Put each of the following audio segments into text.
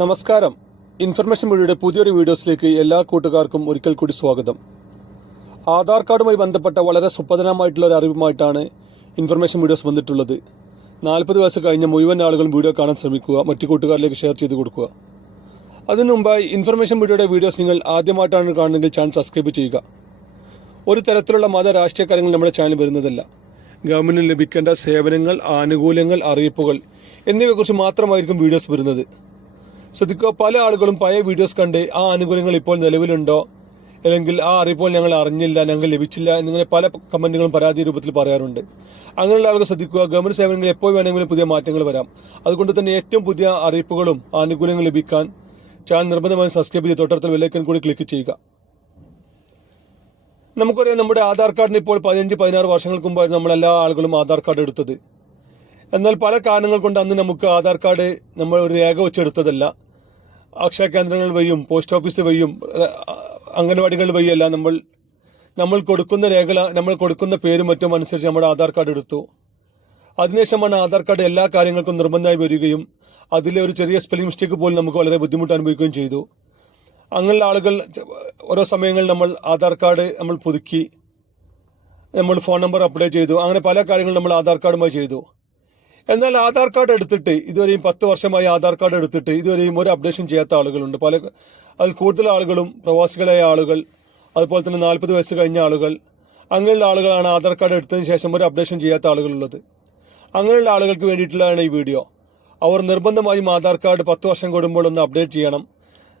നമസ്കാരം. ഇൻഫർമേഷൻ മൊഴിയുടെ പുതിയൊരു വീഡിയോസിലേക്ക് എല്ലാ കൂട്ടുകാർക്കും ഒരിക്കൽ കൂടി സ്വാഗതം. ആധാർ കാർഡുമായി ബന്ധപ്പെട്ട വളരെ സുപ്രധാനമായിട്ടുള്ള ഒരു അറിവുമായിട്ടാണ് ഇൻഫർമേഷൻ വീഡിയോസ് വന്നിട്ടുള്ളത്. നാൽപ്പത് വയസ്സ് കഴിഞ്ഞ മുഴുവൻ ആളുകളും വീഡിയോ കാണാൻ ശ്രമിക്കുക മറ്റു കൂട്ടുകാരിലേക്ക് ഷെയർ ചെയ്ത് കൊടുക്കുക. അതിനു മുമ്പായി ഇൻഫർമേഷൻ വീഡിയോയുടെ വീഡിയോസ് നിങ്ങൾ ആദ്യമായിട്ടാണ് കാണുന്നതെങ്കിൽ ചാനൽ സബ്സ്ക്രൈബ് ചെയ്യുക. ഒരു തരത്തിലുള്ള മത രാഷ്ട്രീയ കാര്യങ്ങൾ നമ്മുടെ ചാനൽ വരുന്നതല്ല. ഗവൺമെന്റിന് ലഭിക്കേണ്ട സേവനങ്ങൾ ആനുകൂല്യങ്ങൾ അറിയിപ്പുകൾ എന്നിവയെക്കുറിച്ച് മാത്രമായിരിക്കും വീഡിയോസ് വരുന്നത്. ശ്രദ്ധിക്കുക പല ആളുകളും പഴയ വീഡിയോസ് കണ്ട് ആ ആനുകൂല്യങ്ങൾ ഇപ്പോൾ നിലവിലുണ്ടോ? അല്ലെങ്കിൽ ആ അറിയിപ്പോൾ ഞങ്ങൾ അറിഞ്ഞില്ല ഞങ്ങൾ ലഭിച്ചില്ല എന്നിങ്ങനെ പല കമന്റുകളും പരാതി രൂപത്തിൽ പറയാറുണ്ട്. അങ്ങനെയുള്ള ആളുകൾ ശ്രദ്ധിക്കുക ഗവൺമെന്റ് സേവനങ്ങളിൽ എപ്പോൾ വേണമെങ്കിലും പുതിയ മാറ്റങ്ങൾ വരാം. അതുകൊണ്ട് തന്നെ ഏറ്റവും പുതിയ അറിയിപ്പുകളും ആനുകൂല്യങ്ങൾ ലഭിക്കാൻ ചാനൽ നിർബന്ധമായും സബ്സ്ക്രൈബ് ചെയ്ത് തൊട്ടടുത്ത വിലയ്ക്കൻ കൂടി ക്ലിക്ക് ചെയ്യുക. നമുക്കറിയാം നമ്മുടെ ആധാർ കാർഡിന് ഇപ്പോൾ പതിനഞ്ച് പതിനാറ് വർഷങ്ങൾക്ക് മുമ്പായിരുന്നു നമ്മൾ എല്ലാ ആളുകളും ആധാർ കാർഡ് എടുത്തത്. എന്നാൽ പല കാരണങ്ങൾ കൊണ്ട് അന്ന് നമുക്ക് ആധാർ കാർഡ് നമ്മൾ ഒരു രേഖ വെച്ചെടുത്തതല്ല. അക്ഷയ കേന്ദ്രങ്ങൾ വഴിയും പോസ്റ്റ് ഓഫീസ് വഴിയും അംഗൻവാടികൾ വഴിയെല്ലാം നമ്മൾ നമ്മൾ കൊടുക്കുന്ന രേഖ നമ്മൾ കൊടുക്കുന്ന പേരും മറ്റും അനുസരിച്ച് നമ്മുടെ ആധാർ കാർഡ് എടുത്തു. അതിനുശേഷമാണ് ആധാർ കാർഡ് എല്ലാ കാര്യങ്ങൾക്കും നിർബന്ധമായി വരികയും അതിലെ ഒരു ചെറിയ സ്പെല്ലിംഗ് മിസ്റ്റേക്ക് പോലും നമുക്ക് വളരെ ബുദ്ധിമുട്ട് അനുഭവിക്കുകയും ചെയ്തു. അങ്ങനെയുള്ള ആളുകൾ ഓരോ സമയങ്ങളിൽ നമ്മൾ ആധാർ കാർഡ് നമ്മൾ പുതുക്കി നമ്മൾ ഫോൺ നമ്പർ അപ്ഡേറ്റ് ചെയ്തു. അങ്ങനെ പല കാര്യങ്ങളും നമ്മൾ ആധാർ കാർഡുമായി ചെയ്തു. എന്നാൽ ആധാർ കാർഡ് എടുത്തിട്ട് ഇതുവരെയും പത്ത് വർഷമായി ആധാർ കാർഡ് എടുത്തിട്ട് ഇതുവരെയും ഒരു അപ്ഡേഷൻ ചെയ്യാത്ത ആളുകളുണ്ട്. പല അതിൽ കൂടുതൽ ആളുകളും പ്രവാസികളായ ആളുകൾ അതുപോലെ തന്നെ നാൽപ്പത് വയസ്സ് കഴിഞ്ഞ ആളുകൾ അങ്ങനെയുള്ള ആളുകളാണ് ആധാർ കാർഡ് എടുത്തതിന് ശേഷം ഒരു അപ്ഡേഷൻ ചെയ്യാത്ത ആളുകളുള്ളത്. അങ്ങനെയുള്ള ആളുകൾക്ക് വേണ്ടിയിട്ടുള്ളതാണ് ഈ വീഡിയോ. അവർ നിർബന്ധമായും ആധാർ കാർഡ് പത്ത് വർഷം കൂടുമ്പോൾ ഒന്ന് അപ്ഡേറ്റ് ചെയ്യണം.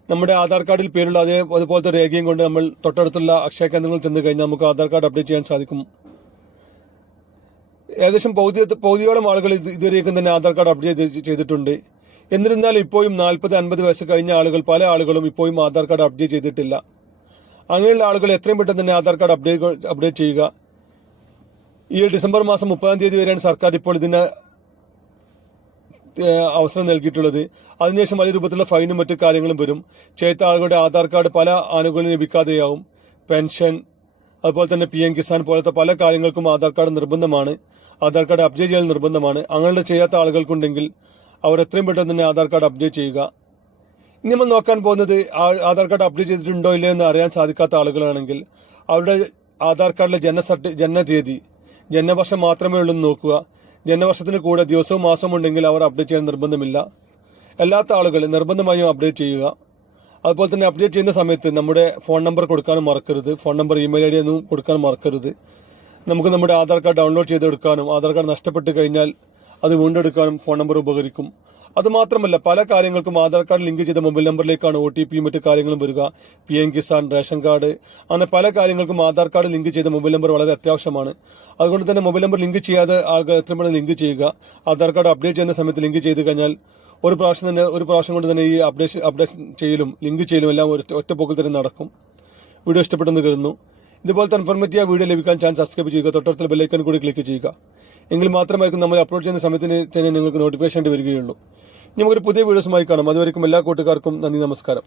നമ്മുടെ ആധാർ കാർഡിൽ പേരുള്ള അതേ അതുപോലത്തെ രേഖയും കൊണ്ട് നമ്മൾ തൊട്ടടുത്തുള്ള അക്ഷയ കേന്ദ്രങ്ങളിൽ ചെന്ന് കഴിഞ്ഞാൽ നമുക്ക് ആധാർ കാർഡ് അപ്ഡേറ്റ് ചെയ്യാൻ സാധിക്കും. ഏകദേശം പൗതി പൗതിയോളം ആളുകൾ ഇത് ഇതുവരേക്കും തന്നെ ആധാർ കാർഡ് അപ്ഡേറ്റ് ചെയ്ത് ചെയ്തിട്ടുണ്ട്. എന്നിരുന്നാലും ഇപ്പോഴും നാൽപ്പത് അൻപത് വയസ്സ് കഴിഞ്ഞ ആളുകൾ പല ആളുകളും ഇപ്പോഴും ആധാർ കാർഡ് അപ്ഡേറ്റ് ചെയ്തിട്ടില്ല. അങ്ങനെയുള്ള ആളുകൾ എത്രയും പെട്ടെന്ന് തന്നെ ആധാർ കാർഡ് അപ്ഡേറ്റ് അപ്ഡേറ്റ് ചെയ്യുക. ഈ ഡിസംബർ മാസം മുപ്പതാം തീയതി വരെയാണ് സർക്കാർ ഇപ്പോൾ ഇതിന് അവസരം നൽകിയിട്ടുള്ളത്. അതിനുശേഷം വലിയ രൂപത്തിലുള്ള ഫൈനും മറ്റു കാര്യങ്ങളും വരും. ചെയ്ത ആളുകളുടെ ആധാർ കാർഡ് പല ആനുകൂല്യം ലഭിക്കാതെയാവും. പെൻഷൻ അതുപോലെ തന്നെ പി എം കിസാൻ പോലത്തെ പല കാര്യങ്ങൾക്കും ആധാർ കാർഡ് നിർബന്ധമാണ്. ആധാർ കാർഡ് അപ്ഡേറ്റ് ചെയ്യൽ നിർബന്ധമാണ്. അങ്ങനെ ചെയ്യാത്ത ആളുകൾക്കുണ്ടെങ്കിൽ അവർ എത്രയും പെട്ടെന്ന് തന്നെ ആധാർ കാർഡ് അപ്ഡേറ്റ് ചെയ്യുക. ഇനി നമ്മൾ നോക്കാൻ പോകുന്നത് ആധാർ കാർഡ് അപ്ഡേറ്റ് ചെയ്തിട്ടുണ്ടോ ഇല്ലയോ എന്ന് അറിയാൻ സാധിക്കാത്ത ആളുകളാണെങ്കിൽ അവരുടെ ആധാർ കാർഡിലെ ജനന സർട്ടി ജനനതീയതി ജനനവർഷം മാത്രമേ ഉള്ളൂ എന്ന് നോക്കുക. ജനനവർഷത്തിന് കൂടെ ദിവസവും മാസവും ഉണ്ടെങ്കിൽ അവർ അപ്ഡേറ്റ് ചെയ്യാൻ നിർബന്ധമില്ല. അല്ലാത്ത ആളുകൾ നിർബന്ധമായും അപ്ഡേറ്റ് ചെയ്യുക. അതുപോലെ തന്നെ അപ്ഡേറ്റ് ചെയ്യുന്ന സമയത്ത് നമ്മുടെ ഫോൺ നമ്പർ കൊടുക്കാനും മറക്കരുത്. Phone number email I D ഒന്നും കൊടുക്കാനും മറക്കരുത്. നമുക്ക് നമ്മുടെ ആധാർ കാർഡ് ഡൗൺലോഡ് ചെയ്തെടുക്കാനും ആധാർ കാർഡ് നഷ്ടപ്പെട്ടു കഴിഞ്ഞാൽ അത് വീണ്ടെടുക്കാനും ഫോൺ നമ്പർ ഉപകരിക്കും. അതുമാത്രമല്ല പല കാര്യങ്ങൾക്കും ആധാർ കാർഡ് ലിങ്ക് ചെയ്ത മൊബൈൽ നമ്പറിലേക്കാണ് ഒ ടി പിയും മറ്റു കാര്യങ്ങളും വരിക. P M Kisan ration card അങ്ങനെ പല കാര്യങ്ങൾക്കും ആധാർ കാർഡ് ലിങ്ക് ചെയ്ത മൊബൈൽ നമ്പർ വളരെ അത്യാവശ്യമാണ്. അതുകൊണ്ട് തന്നെ മൊബൈൽ നമ്പർ ലിങ്ക് ചെയ്യാതെ ആൾക്കാർ എത്ര പെട്ടെന്ന് ലിങ്ക് ചെയ്യുക? ആധാർ കാർഡ് അപ്ഡേറ്റ് ചെയ്യുന്ന സമയത്ത് ലിങ്ക് ചെയ്ത് കഴിഞ്ഞാൽ ഒരു പ്രാവശ്യം തന്നെ ഒരു പ്രാവശ്യം കൊണ്ട് തന്നെ ഈ അപ്ഡേഷൻ അപ്ഡേഷൻ ചെയ്യലും ലിങ്ക് ചെയ്യലും എല്ലാം ഒറ്റ ഒറ്റ പോക്കിൽ തന്നെ നടക്കും. വീഡിയോ ഇഷ്ടപ്പെട്ടെന്ന് കരുതുന്നു. ഇതുപോലത്തെ ഇൻഫോർമേറ്റീവ് വീഡിയോ ലഭിക്കാൻ ചാനൽ സബ്സ്ക്രൈബ് ചെയ്യുക. തൊട്ടടുത്ത ബെല്ലൈക്കൻ കൂടി ക്ലിക്ക് ചെയ്യുക. എങ്കിൽ മാത്രമായിരിക്കും നമ്മൾ അപ്ലോഡ് ചെയ്യുന്ന സമയത്തിന് തന്നെ നിങ്ങൾക്ക് നോട്ടിഫിക്കേഷൻ വരികയുള്ളൂ. നമുക്കൊരു പുതിയ വീഡിയോസുമായി കാണാം. അതുവരെയും എല്ലാ കൂട്ടുകാർക്കും നന്ദി നമസ്കാരം.